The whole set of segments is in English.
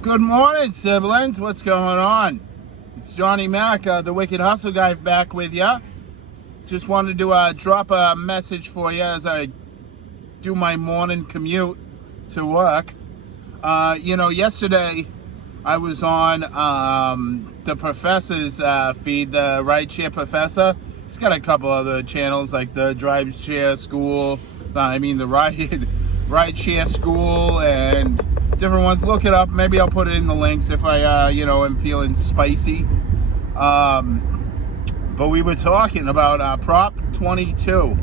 Good morning, siblings. What's going on? It's Johnny Mac, the Wicked Hustle Guy, back with ya. Just wanted to drop a message for you as I do my morning commute to work. Yesterday I was on the professor's feed, the Rideshare Professor. He's got a couple other channels like the Rideshare School, the Rideshare School, and different ones. Look it up. Maybe I'll put it in the links if I, am feeling spicy. But we were talking about Prop 22,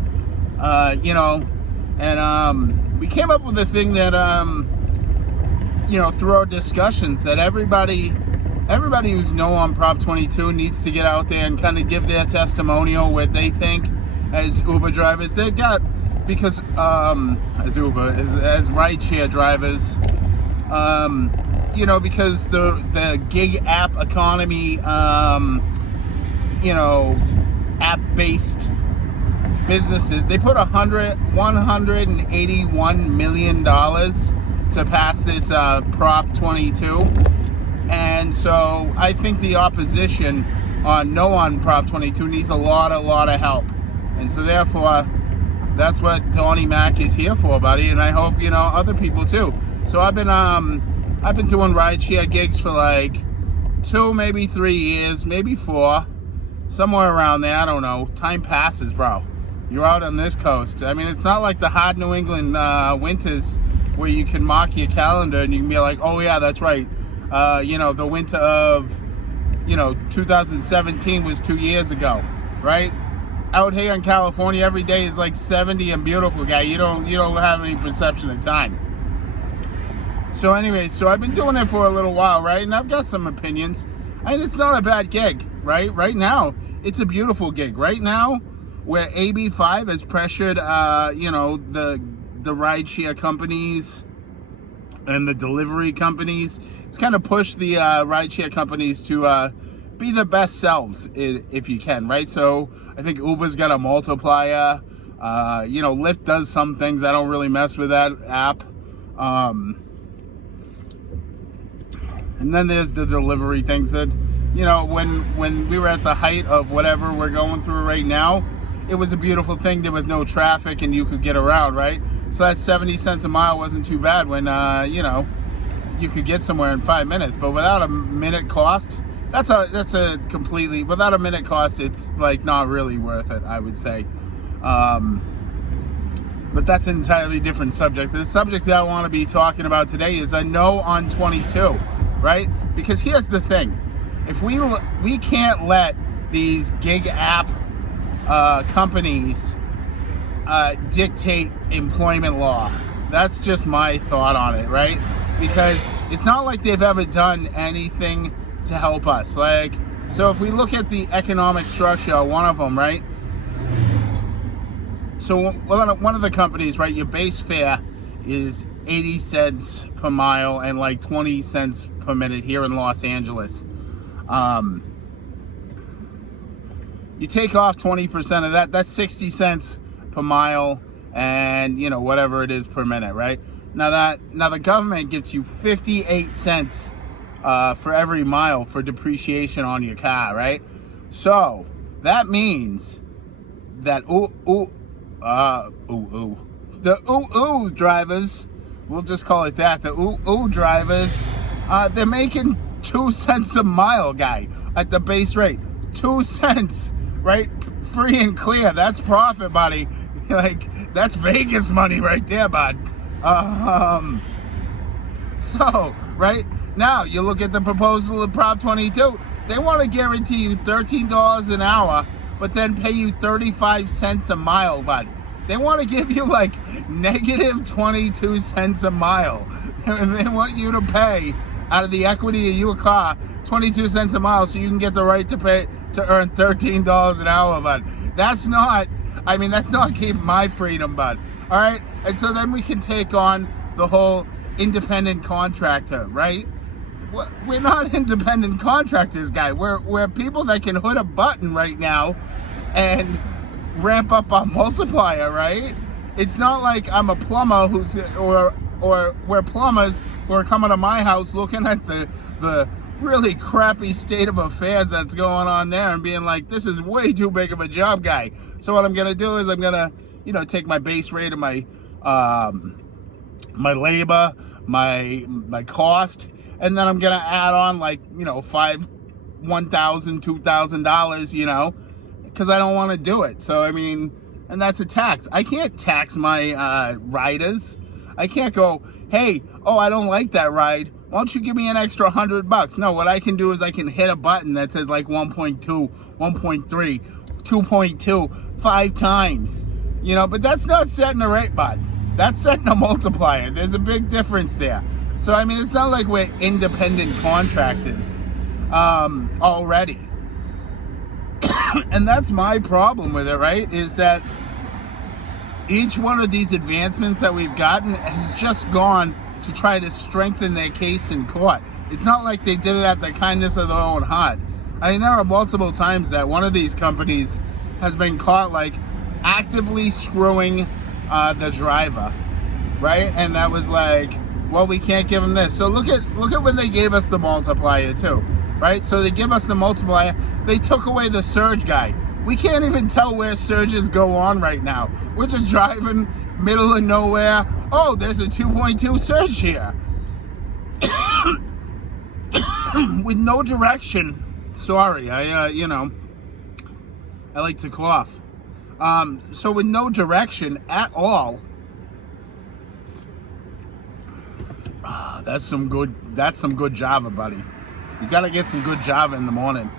and we came up with a thing that, through our discussions, that everybody who's on Prop 22 needs to get out there and kind of give their testimonial, what they think as Uber drivers. They got, because as rideshare drivers, because the gig app economy, app-based businesses, they put $181 million to pass this Prop 22, and so I think the opposition on Prop 22 needs a lot of help, and so therefore that's what Donnie Mac is here for, buddy, and I hope other people too. So I've been doing rideshare gigs for like 2, maybe 3 years, maybe 4, somewhere around there. I don't know. Time passes, bro. You're out on this coast. I mean, it's not like the hot New England winters where you can mark your calendar and you can be like, oh yeah, that's right. The winter of 2017 was 2 years ago, right? Out here in California, every day is like 70 and beautiful, guy. You don't have any perception of time. So anyway, I've been doing it for a little while, right? And I've got some opinions. And it's not a bad gig, right? Right now, it's a beautiful gig. Right now, where AB5 has pressured, the rideshare companies and the delivery companies, it's kind of pushed the rideshare companies to be the best selves, if you can, right? So I think Uber's got a multiplier. Lyft does some things. I don't really mess with that app. And then there's the delivery things that, when we were at the height of whatever we're going through right now, it was a beautiful thing. There was no traffic and you could get around, right? So that 70 cents a mile wasn't too bad when, you could get somewhere in 5 minutes. But without a minute cost, without a minute cost, it's like not really worth it, I would say. But that's an entirely different subject. The subject that I want to be talking about today is a no on 22. Right? Because here's the thing. If we can't let these gig app companies dictate employment law. That's just my thought on it, right? Because it's not like they've ever done anything to help us. Like, so if we look at the economic structure, one of them, right? So one of the companies, right, your base fare is 80 cents per mile and like 20 cents per minute here in Los Angeles. You take off 20% of that, that's 60 cents per mile and whatever it is per minute, right? Now the government gets you 58 cents for every mile for depreciation on your car, right? So that means that the drivers, we'll just call it that, the drivers, they're making 2 cents a mile, guy, at the base rate. 2 cents, right? Free and clear. That's profit, buddy. Like, that's Vegas money right there, bud. So, right? Now, you look at the proposal of Prop 22. They want to guarantee you $13 an hour, but then pay you 35 cents a mile, bud. They want to give you like negative 22 cents a mile. And they want you to pay out of the equity of your car 22 cents a mile so you can get the right to earn $13 an hour, bud. That's not keeping my freedom, bud. All right? And so then we can take on the whole independent contractor, right? We're not independent contractors, guy. We're people that can hit a button right now and ramp up our multiplier, right? It's not like I'm a plumber or or we're plumbers who are coming to my house looking at the really crappy state of affairs that's going on there and being like, this is way too big of a job, guy. So what I'm gonna do is I'm gonna, take my base rate of my my labor, my cost, and then I'm gonna add on like $1,000, $2,000, because I don't want to do it. So I mean, and that's a tax. I can't tax my riders. I can't go, hey, I don't like that ride. Why don't you give me an extra $100? No, what I can do is I can hit a button that says like 1.2, 1.3, 2.2, 5 times. But that's not setting a rate, bud. That's setting a multiplier. There's a big difference there. So I mean, it's not like we're independent contractors already. And that's my problem with it, right? Is that each one of these advancements that we've gotten has just gone to try to strengthen their case in court. It's not like they did it at the kindness of their own heart. I mean, there are multiple times that one of these companies has been caught like actively screwing the driver, right? And that was like, well, we can't give them this. So look at when they gave us the multiplier too, right? So they give us the multiplier. They took away the surge guy. We can't even tell where surges go on right now. We're just driving middle of nowhere. Oh, there's a 2.2 surge here. With no direction. Sorry, I like to cough. So with no direction at all. That's some good Java, buddy. You gotta get some good Java in the morning.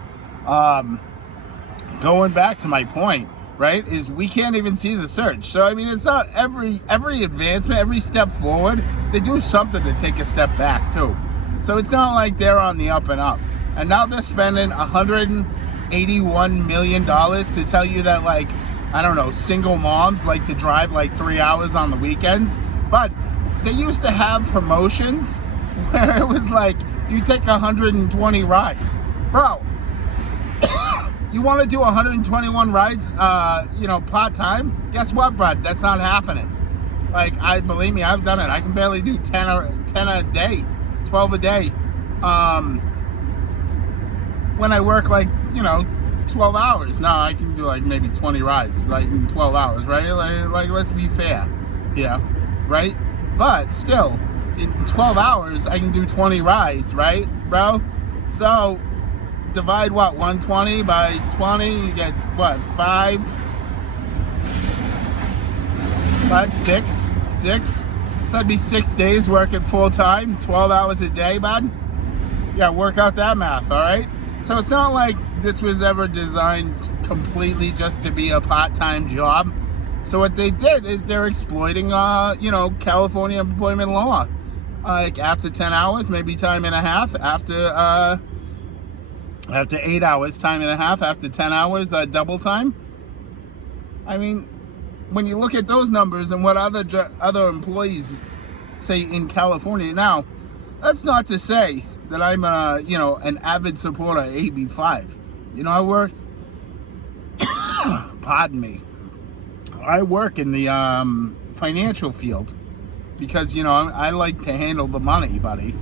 Going back to my point, right, is we can't even see the surge. So I mean, it's not every advancement, every step forward, they do something to take a step back too. So it's not like they're on the up and up. And now they're spending $181 million to tell you that, like, I don't know, single moms like to drive like 3 hours on the weekends. But they used to have promotions where it was like, you take 120 rides. Bro, you want to do 121 rides, part-time? Guess what, bud? That's not happening. Like, believe me, I've done it. I can barely do 10 a day, 12 a day. When I work like, 12 hours. Now I can do like maybe 20 rides, like in 12 hours, right? Like let's be fair. Yeah, right? But still, in 12 hours, I can do 20 rides, right, bro? So, divide what, 120 by 20, you get what, 6? So that'd be 6 days working full time, 12 hours a day, bud. Yeah, work out that math, all right? So it's not like this was ever designed completely just to be a part-time job. So what they did is they're exploiting, California employment law. Like after 10 hours, maybe time and a half. After 8 hours, time and a half. After 10 hours, double time. I mean, when you look at those numbers and what other employees say in California now, that's not to say that I'm an avid supporter of AB5. I work, pardon me, I work in the financial field because, I like to handle the money, buddy.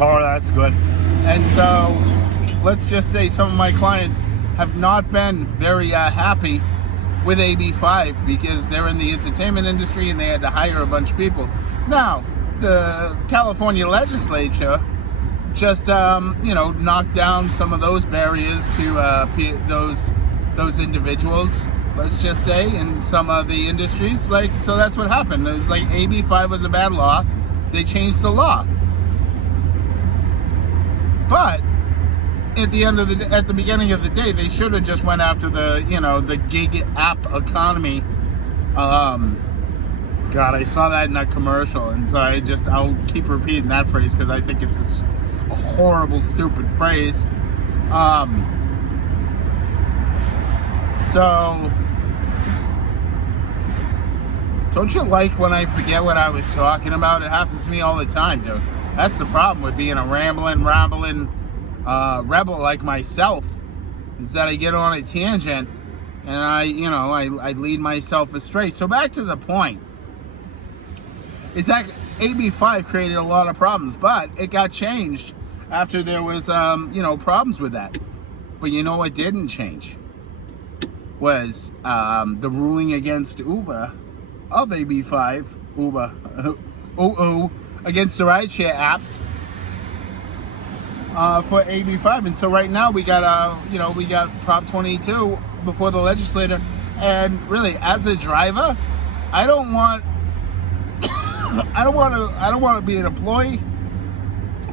Oh, that's good. And so, let's just say some of my clients have not been very happy with AB5 because they're in the entertainment industry and they had to hire a bunch of people. Now, the California legislature just, knocked down some of those barriers to those individuals, let's just say, in some of the industries. So that's what happened. It was like AB5 was a bad law. They changed the law. But at the beginning of the day, they should have just went after the gig app economy. God, I saw that in that commercial, and so I'll keep repeating that phrase because I think it's a horrible, stupid phrase. So, don't you like when I forget what I was talking about? It happens to me all the time, dude. That's the problem with being a rambling rebel like myself, is that I get on a tangent and I lead myself astray. So back to the point is that AB5 created a lot of problems, but it got changed after there was problems with that. But you know what didn't change was the ruling against Uber of AB5, against the rideshare apps for AB5. And so right now we got we got Prop 22 before the legislature, and really, as a driver, I don't want to be an employee,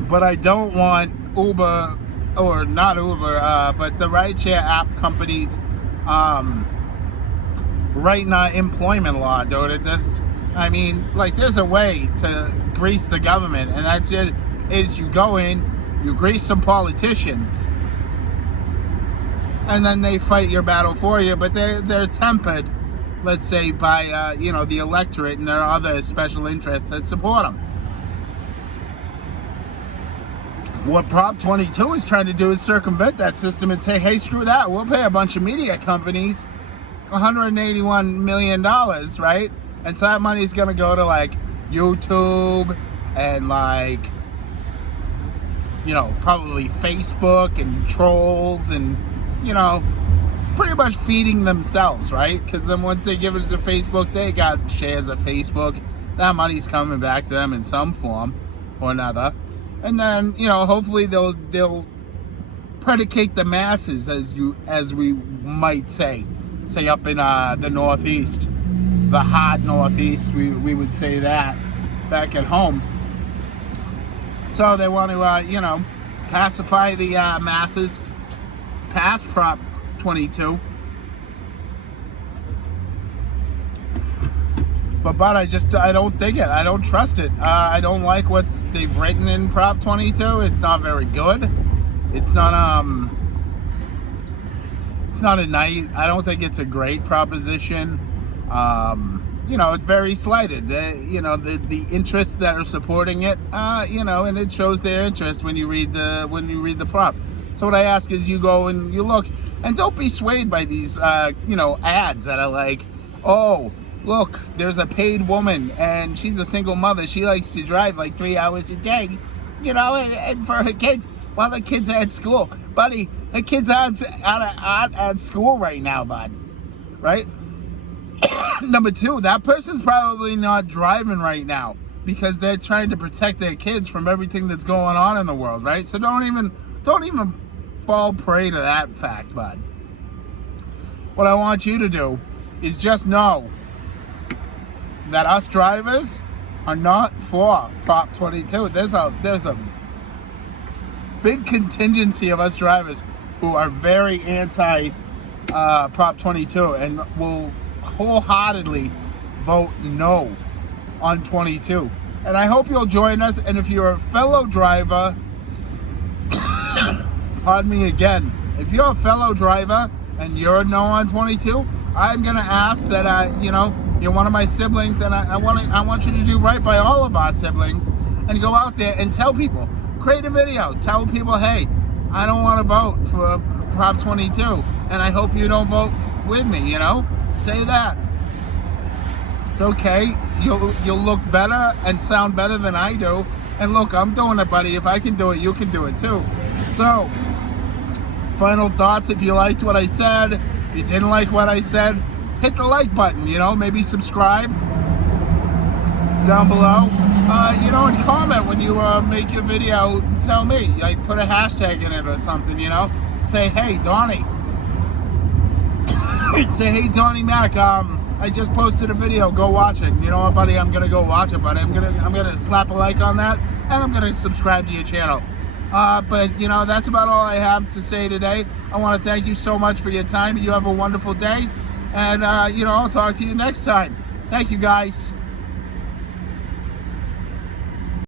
but I don't want Uber, or not Uber, but the rideshare app companies writing employment law, dude. It just, I mean, like, there's a way to grease the government, and that's it. Is you go in, you grease some politicians, and then they fight your battle for you, but they're tempered, let's say, by the electorate, and there are other special interests that support them. What Prop 22 is trying to do is circumvent that system and say, hey, screw that, we'll pay a bunch of media companies $181 million, right? And so that money is going to go to, like, YouTube and, like, probably Facebook and trolls and, pretty much feeding themselves, right? Because then once they give it to Facebook, they got shares of Facebook. That money's coming back to them in some form or another. And then, hopefully they'll predicate the masses, as we might say up in the Northeast, the hot Northeast, we would say that back at home. So they want to, pacify the masses, pass Prop 22. But I don't think it. I don't trust it. I don't like what they've written in Prop 22. It's not very good. It's not a nice, I don't think it's a great proposition. It's very slighted. The interests that are supporting it, and it shows their interest when you read the prop. So what I ask is you go and you look, and don't be swayed by these, ads that are like, oh, look, there's a paid woman and she's a single mother. She likes to drive like 3 hours a day, and for her kids while the kids are at school. Buddy, the kids aren't at school right now, bud. Right? Number two, that person's probably not driving right now because they're trying to protect their kids from everything that's going on in the world, right? So don't even fall prey to that fact, bud. What I want you to do is just know that us drivers are not for Prop 22. There's a big contingency of us drivers who are very anti Prop 22 and will wholeheartedly vote no on 22. And I hope you'll join us. And if you're a fellow driver, pardon me again, if you're a fellow driver and you're a no on 22, I'm gonna ask that you're one of my siblings, and I want you to do right by all of our siblings and go out there and tell people, create a video, tell people, hey, I don't want to vote for Prop 22, and I hope you don't vote with me. Say that. It's okay. You'll look better and sound better than I do. And look, I'm doing it, buddy. If I can do it, you can do it too. So, final thoughts. If you liked what I said, if you didn't like what I said, hit the like button. Maybe subscribe down below. And comment when you make your video. Tell me, like, put a hashtag in it or something. Say, hey, Donnie. Say, hey, Donnie Mac, I just posted a video, go watch it. You know what, buddy, I'm gonna go watch it, buddy. I'm gonna slap a like on that, and I'm gonna subscribe to your channel. But that's about all I have to say today. I want to thank you so much for your time. You have a wonderful day, and I'll talk to you next time. Thank you, guys.